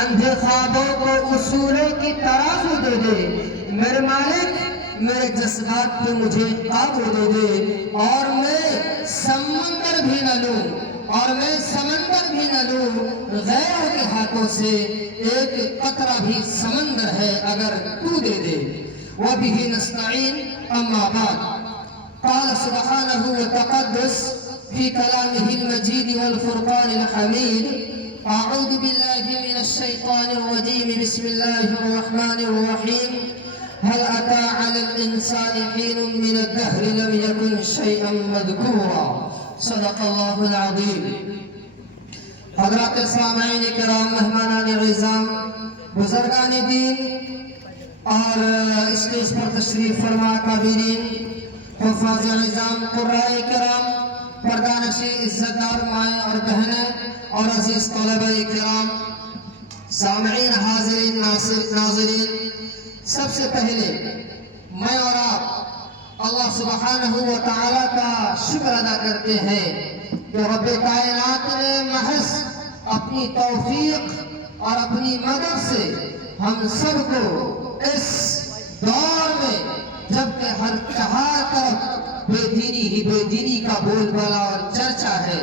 اندھے خوابوں کو اصولوں کی ترازو دے دے، میرے مالک میرے جذبات پہ مجھے قابو دے دے، اور میں سمندر بھی نہ لوں، اور میں سمندر بھی نہ لوں، غیروں کے ہاتھوں سے ایک قطرہ بھی سمندر ہے اگر تو دے دے۔ وَبِهِ نَسْتَعِينُ أَمَّا بَعْدُ قال سبحانه وتقدس في كلامه المجيد والفرقان الحميد: أعوذ بالله من الشيطان الرجيم، بسم الله الرحمن الرحيم، هل أتى على الإنسان حين من الدهر لم يكن شيئا مذكورا، صدق الله العظيم۔ حضرات سامعین کرام، مہمانان عزام، بزرگان دین اور اسٹیج پر تشریف فرما کابرین، حفاظ عظام، قرائے کرام، پردانشی، عزت دار مائیں اور بہنیں اور عزیز طلبہ کرام، سامعین، حاضرین، ناظرین، سب سے پہلے میں اور آپ اللہ سبحانہ و تعالیٰ کا شکر ادا کرتے ہیں کہ رب کائنات نے محض اپنی توفیق اور اپنی مدد سے ہم سب کو اس دور میں، جبکہ ہر چہار طرف بے دینی ہی بے دینی کا بول بالا اور چرچا ہے،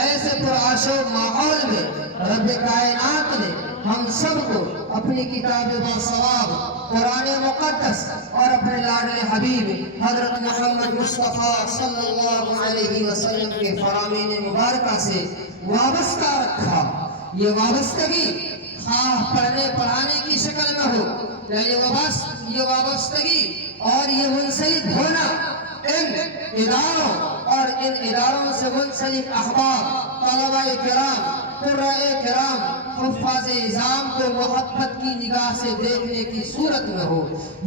ایسے پرعش و ماحول میں رب کائنات نے ہم سب کو اپنی کتاب باثواب قرآن مقدس اور اپنے لاڈلے حبیب حضرت محمد مصطفیٰ صلی اللہ علیہ وسلم کے فرامین مبارکہ سے وابستہ رکھا۔ یہ وابستگی خواہ پڑھنے پڑھانے کی شکل میں ہو، یہ وابستگی اور یہ منسلک ہونا ان اداروں اور ان اداروں سے منسلک احباب، طلبہ کرام، قرائے کرام، حفاظ اعظام کو محبت کی نگاہ سے دیکھنے کی صورت میں ہو،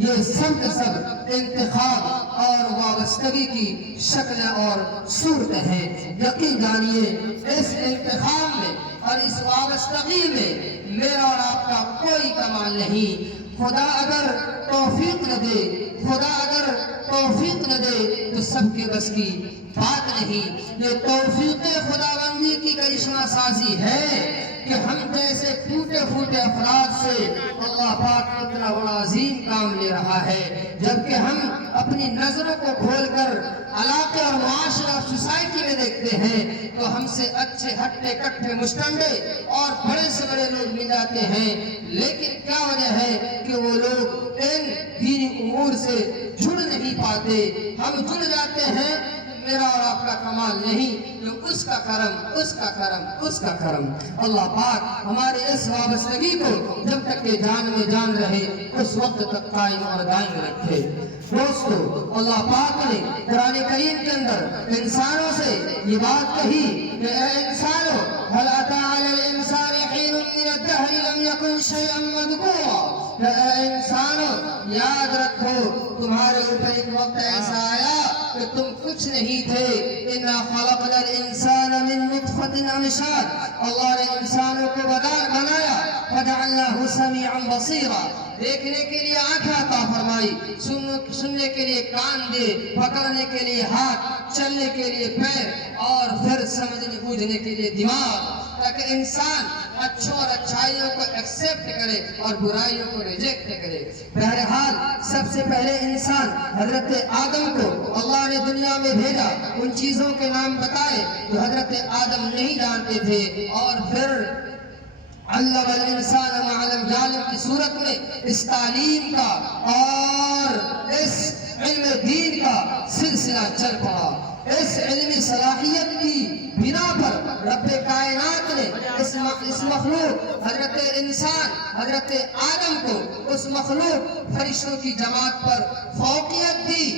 یہ سب کے سب انتخاب اور وابستگی کی شکل اور صورت ہیں۔ یقین جانیے اس انتخاب میں اور اس وابستگی میں میرا اور آپ کا کوئی کمال نہیں۔ خدا اگر توفیق نہ دے، خدا اگر توفیق نہ دے تو سب کے بس کی بات نہیں۔ یہ توفیق خداوندی کی کرشمہ سازی ہے کہ ہم جیسے ٹوٹے پھوٹے افراد سے اللہ پاک اتنا بڑا عظیم کام لے رہا ہے، جبکہ ہم اپنی نظروں کو کھول کر علاقے اور معاشرہ سوسائٹی میں دیکھتے ہیں تو ہم سے اچھے ہٹے کٹھے مشٹنڈے اور بڑے سے بڑے لوگ مل جاتے ہیں، لیکن کیا وجہ ہے کہ وہ لوگ ان دینی امور سے جڑ نہیں پاتے۔ ہم جڑ جاتے ہیں، میرا اور آپ کا کمال نہیں، تو اس کا کرم، اس کا کرم، اس کا کرم۔ اللہ پاک ہمارے اس وابستگی کو جب تک کہ جان میں جان رہے اس وقت تک قائم اور دائم رکھے۔ دوستو، اللہ پاک نے قرآن کریم کے اندر انسانوں سے یہ بات کہی کہ اے انسانو، هل اتى على الانسان حين من الدهر لم يكن شيئا مذكورا، کہ اے انسانو یاد رکھو تمہارے اوپر ایک وقت ایسا آیا کہ تم کچھ نہیں تھے۔ اِنَّا خَلَقْنَا الْإِنسَانَ مِن نُطْفَةٍ أَمْشَاجٍ، اللہ نے انسانوں کو بنایا، فَجَعَلْنَاهُ سَمِيعًا بَصِيرًا، دیکھنے کے لیے آنکھیں عطا فرمائی، سننے کے لیے کان دے، پکڑنے کے لیے ہاتھ، چلنے کے لیے پیر، اور پھر سمجھنے بوجھنے کے لیے دماغ، تاکہ انسان اچھوں اور اچھائیوں کو ایکسیپٹ کرے اور برائیوں کو ریجیکٹ کرے۔ بہرحال سب سے پہلے انسان حضرت آدم کو اللہ نے دنیا میں بھیجا، ان چیزوں کے نام بتائے جو حضرت آدم نہیں جانتے تھے، اور پھر علم الانسان ما لم یعلم کی صورت میں اس تعلیم کا اور اس علم دین کا سلسلہ چل پڑا۔ اس علمی صلاحیت کی بنا پر رب کائنات نے اس مخلوق حضرت انسان حضرت آدم کو اس مخلوق فرشتوں کی جماعت پر فوقیت دی،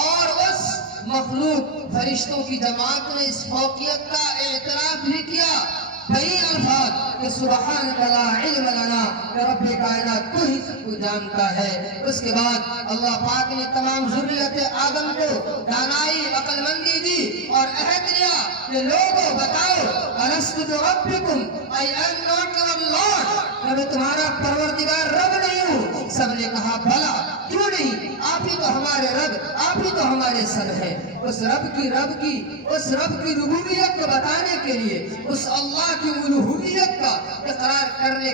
اور اس مخلوق فرشتوں کی جماعت نے اس فوقیت کا اعتراف بھی کیا بڑی الفاظ کہ سبحانک لا علم لنا، کہ رب کائنات تو ہی سب کو جانتا ہے۔ اس کے بعد اللہ پاک نے تمام ذریت آدم کو دانائی عقل مندی دی اور عہد لیا کہ لوگوں بتاؤ الست بربکم، I am not your Lord، میں تمہارا پروردگار رب نہیں ہوں۔ سب نے کہا بھلا کیوں نہیں، آپ ہی تو ہمارے رب، آپ ہی تو ہمارے سب ہے۔ اس رب کی ربوبیت کو بتانے کے لیے، اس اللہ کی الوہیت کا اقرار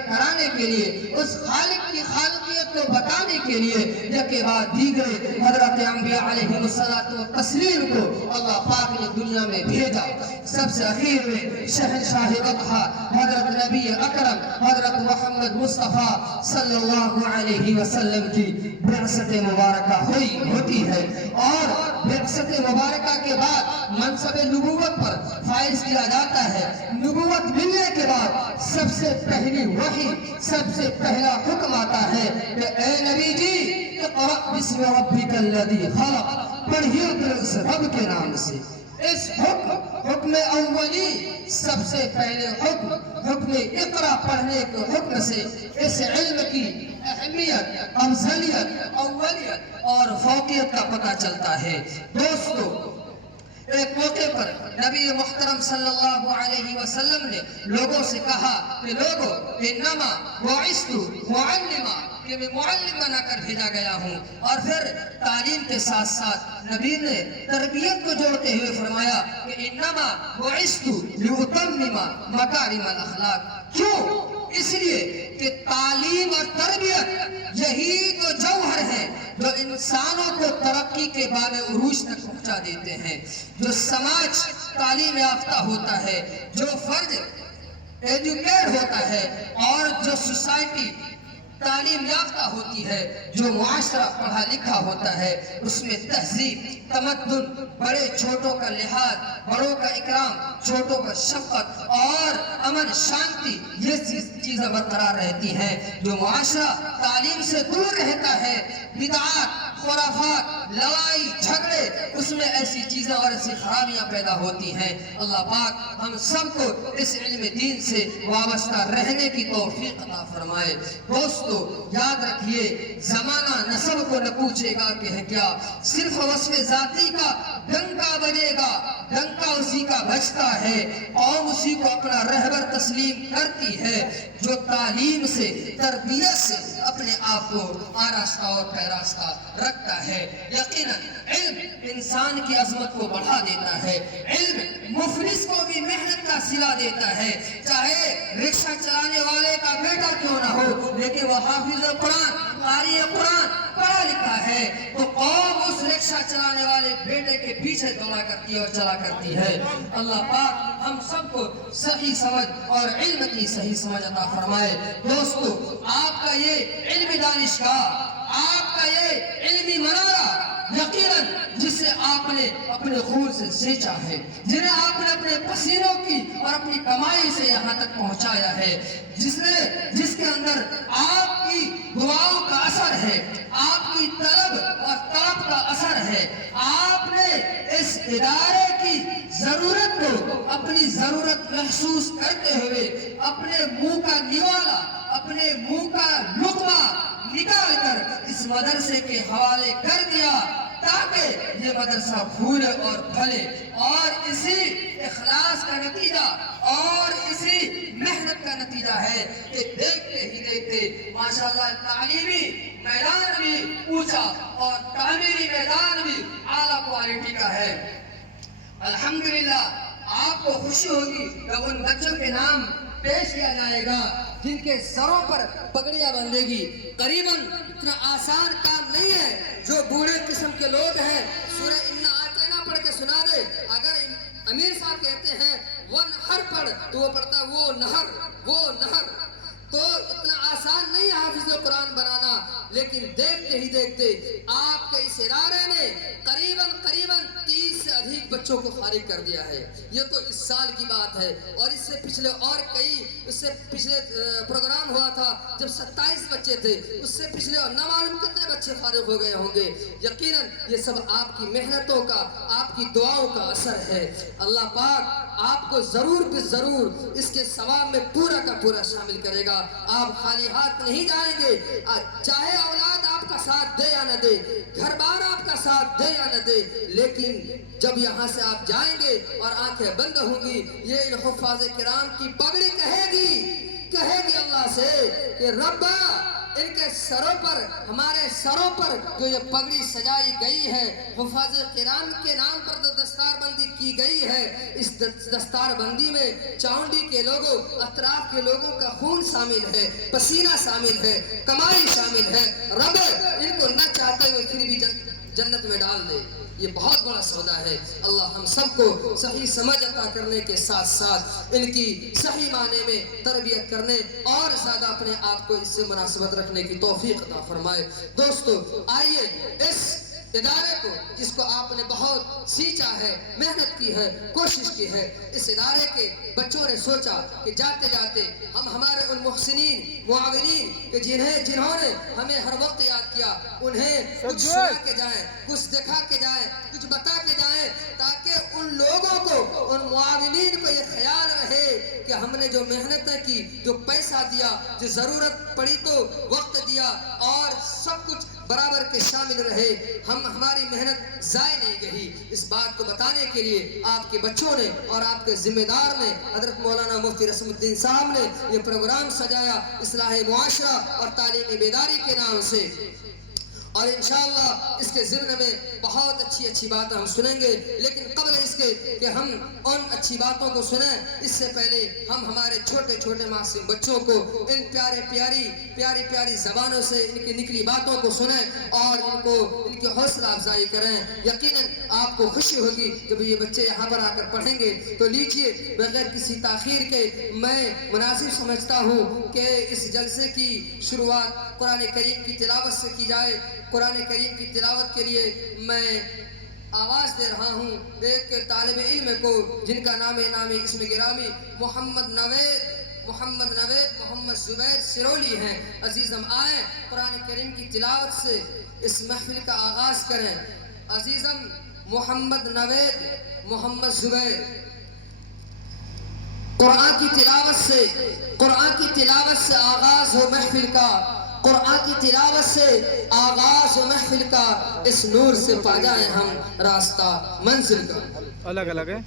کرانے کے لیے، اس خالق کی خالقیت کو بتانے کے لیے یکے بعد دیگرے حضرت انبیاء علیہ التسلیم کو اللہ پاک نے دنیا میں بھیجا۔ سب سے اخیر میں شہنشاہ بطحہ حضرت نبی اکرم حضرت محمد مصطفیٰ صلی اللہ علیہ وسلم کی بعثت مبارکہ ہوتی ہے، اور بعثت مبارکہ کے بعد منصب نبوت پر فائز کیا جاتا ہے۔ نبوت ملنے کے بعد سب سے پہلی وحی، سب سے پہلا حکم آتا ہے کہ اے نبی جی اقرأ بسم ربک الذی خلق، پڑھیے اس رب کے نام سے۔ اس حکم اولی، سب سے پہلے حکم اقرأ پڑھنے کے حکم سے اس علم کی اہمیت، افضلیت، اولیت اور فوقیت کا پتہ چلتا ہے۔ دوستو، ایک موقع پر نبی محترم صلی اللہ علیہ وسلم نے لوگوں سے کہا کہ لوگو انما بعثت معلما، کہ میں معلم بنا کر بھیجا گیا ہوں۔ اور پھر تعلیم کے ساتھ ساتھ نبی نے تربیت کو جوڑتے ہوئے فرمایا کہ انما بعثت لاتمم مکارم الاخلاق۔ کیوں؟ اس لیے کہ تعلیم اور تربیت یہی تو جوہر ہے جو انسانوں کو ترقی کے باب عروج تک پہنچا دیتے ہیں۔ جو سماج تعلیم یافتہ ہوتا ہے، جو فرد ایجوکیٹ ہوتا ہے، اور جو سوسائٹی تعلیم یافتہ ہوتی ہے، جو معاشرہ پڑھا لکھا ہوتا ہے، اس میں تہذیب، تمدن، بڑے چھوٹوں کا لحاظ، بڑوں کا اکرام، چھوٹوں کا شفقت اور امن شانتی، یہ چیزیں برقرار رہتی ہیں۔ جو معاشرہ تعلیم سے دور رہتا ہے، بدعات، خرافات، لڑائی جھگڑے، اس میں ایسی چیزیں اور ایسی خرابیاں پیدا ہوتی ہیں۔ اللہ پاک ہم سب کو اس علم دین سے وابستہ رہنے کی توفیق عطا فرمائے۔ دوستو، یاد رکھیے، زمانہ نسب کو نہ پوچھے گا کہ ہے کیا، صرف وصف ذاتی کا ڈنکا بجے گا، ڈنکا اسی کا بجتا ہے، قوم اسی کو اپنا رہبر تسلیم کرتی ہے جو تعلیم سے، تربیت سے اپنے آپ کو آراستہ اور پیراستہ رکھتا ہے۔ یقیناً علم انسان کی عظمت کو بڑھا دیتا ہے، علم مفلس کو بھی محنت کا صلہ دیتا ہے، چاہے رکشہ چلانے والے کا بیٹا کیوں نہ ہو، لیکن وہ حافظ قرآن، قاری قرآن، پڑھا لکھا ہے، تو قوم اس رکشہ چلانے والے بیٹے کے پیچھے دوڑا کرتی ہے اور چلا کرتی ہے۔ اللہ پاک ہم سب کو صحیح سمجھ اور علم کی صحیح سمجھ عطا فرمائے۔ دوستو، آپ کا یہ علمی دانشگاہ، آپ کا یہ علمی منارہ، یقیناً جسے آپ نے اپنے خون سے سینچا ہے، جنہیں آپ نے اپنے پسینوں کی اور اپنی کمائی سے یہاں تک پہنچایا ہے، جس کے اندر آپ کی دعاؤں کا اثر ہے، آپ کی طلب اور طلب کا اثر ہے، آپ نے اس ادارے کی ضرورت کو اپنی ضرورت محسوس کرتے ہوئے اپنے منہ کا نوالا، اپنے منہ کا لقمہ نکال کر اس مدرسے کے حوالے کر دیا، تاکہ یہ مدرسہ پھولے اور پھلے، اور اسی اخلاص کا نتیجہ اور اسی محنت کا نتیجہ ہے کہ دیکھتے ہی دیکھتے ماشاءاللہ تعلیمی میدان بھی اونچا اور تعمیری میدان بھی اعلیٰ کوالٹی کا ہے۔ الحمدللہ، آپ کو خوشی ہوگی جب ان بچوں کے نام پیش کیا جائے گا جن کے سروں پر پگڑیاں بندھے گی۔ قریباً اتنا آسان کام نہیں ہے۔ جو بوڑھے قسم کے لوگ ہیں، سورہ انا اعطینہ پڑھ کے سنا دے، اگر امیر صاحب کہتے ہیں وہ نہر پڑھ تو وہ پڑھتا وہ نہر، تو اتنا آسان نہیں حافظ قرآن بنانا، لیکن دیکھتے ہی دیکھتے آپ کے اس ادارے نے قریباً 30 سے ادھک بچوں کو فارغ کر دیا ہے۔ یہ تو اس سال کی بات ہے، اور اس سے پچھلے اور اس سے پچھلے پروگرام ہوا تھا جب 27 بچے تھے، اس سے پچھلے اور نہ معلوم کتنے بچے فارغ ہو گئے ہوں گے۔ یقیناً یہ سب آپ کی محنتوں کا، آپ کی دعاؤں کا اثر ہے۔ اللہ پاک آپ کو ضرور بھی ضرور اس کے ثواب میں پورا کا پورا شامل کرے گا۔ آپ خالی ہاتھ نہیں جائیں گے، چاہے اولاد آپ کا ساتھ دے یا نہ دے، گھر بار آپ کا ساتھ دے یا نہ دے، لیکن جب یہاں سے آپ جائیں گے اور آنکھیں بند ہوں گی، یہ ان حفاظ کرام کی پگڑی کہے گی اللہ سے کہ ربا ان کے سروں پر ہمارے سروں پر جو یہ پگڑی سجائی گئی ہے حفاظ کرام کے نام پر جو دستار بندی کی گئی ہے اس دستار بندی میں چاونڈی کے لوگوں اطراف کے لوگوں کا خون شامل ہے پسینہ شامل ہے کمائی شامل ہے رب ان کو نہ چاہتے ہوئے پھر بھی جنت میں ڈال دے یہ بہت بڑا سودا ہے اللہ ہم سب کو صحیح سمجھ عطا کرنے کے ساتھ ساتھ ان کی صحیح معنی میں تربیت کرنے اور زیادہ اپنے آپ کو اس سے مناسبت رکھنے کی توفیق عطا فرمائے دوستو آئیے اس ادارے کو جس کو آپ نے بہت سیچا ہے محنت کی ہے کوشش کی ہے اس ادارے کے بچوں نے سوچا کہ جاتے جاتے ہم ہمارے ان محسنین معاونین کہ جنہوں نے ہمیں ہر وقت یاد کیا انہیں کچھ سنا کے جائیں کچھ دکھا کے جائیں کچھ بتا کے جائیں تاکہ ان لوگوں کو ان معاونین کو یہ خیال رہے کہ ہم نے جو محنتیں کی جو پیسہ دیا جو ضرورت پڑی تو وقت دیا اور سب کچھ برابر کے شامل رہے ہماری محنت ضائع نہیں گئی اس بات کو بتانے کے لیے آپ کے بچوں نے اور آپ کے ذمہ دار نے حضرت مولانا مفتی رسم الدین صاحب نے یہ پروگرام سجایا اصلاح معاشرہ اور تعلیمی بیداری کے نام سے اور انشاءاللہ اس کے ضمن میں بہت اچھی باتیں ہم سنیں گے لیکن قبل اس کے کہ ہم ان اچھی باتوں کو سنیں اس سے پہلے ہم ہمارے چھوٹے چھوٹے معصوم بچوں کو ان پیاری زبانوں سے ان کی نکلی باتوں کو سنیں اور ان کی حوصلہ افزائی کریں یقیناً آپ کو خوشی ہوگی جب یہ بچے یہاں پر آ کر پڑھیں گے تو لیجئے بغیر کسی تاخیر کے میں مناسب سمجھتا ہوں کہ اس جلسے کی شروعات قرآن کریم کی تلاوت سے کی جائے قرآن کریم کی تلاوت کے لیے میں آواز دے رہا ہوں ایک طالب علم کو جن کا نام اسم گرامی محمد نوید محمد زبیر سرولی ہیں عزیزم آئیں قرآن کریم کی تلاوت سے اس محفل کا آغاز کریں عزیزم محمد نوید محمد زبیر قرآن کی تلاوت سے آغاز ہو محفل کا قرآن کی تلاوت سے آغاز و محفل کا اس نور سے پا جائیں ہم راستہ منزل کا الگ الگ ہے